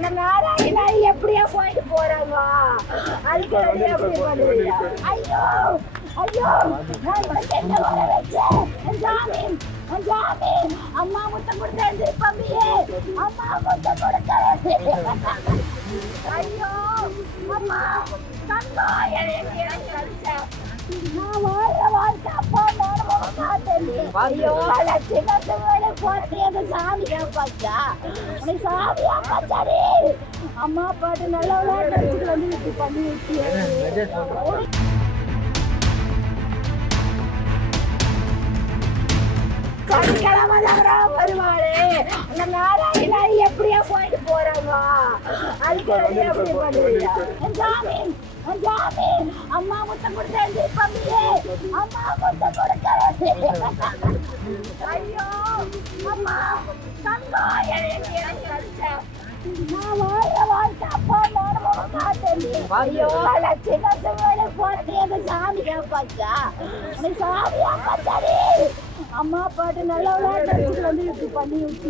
இந்த போயிட்டு போறாங்க? அதுக்கு எப்படி ஐயோ ஐயோ நான் என்ன அம்மா முத்த கொடுத்து எழுந்திருப்பம்பியே அம்மா முத்த கொடுத்து ஐயோ அம்மா தங்கம் எனக்கு கழிச்சேன் வாழ்க்கை அப்பா நான் ஐயோ லட்சுமி போட்டு எங்க சாமி காப்பாச்சா உனக்கு சாமி காப்பாச்சாடி அம்மா பாட்டு நல்ல விளையாட்டு வந்து இப்படி பண்ணி வச்சு சனிக்கிழமை அந்த எப்படியா போயிட்டு போறாங்க அதுக்கு எப்படி பண்ணுவீங்க அம்மா முட்டை கொடுத்தேன் அம்மா முட்டை ஐயோ அம்மா தங்கம் எனக்கு எனக்கு அடிச்சேன் நான் வாழ்ற வாழ்க்கை அப்பா ஐயோ எங்க சாமி சாமி அம்மா பாட்டு நல்லா விளையாட்டு வந்து இப்படி பண்ணி விட்டு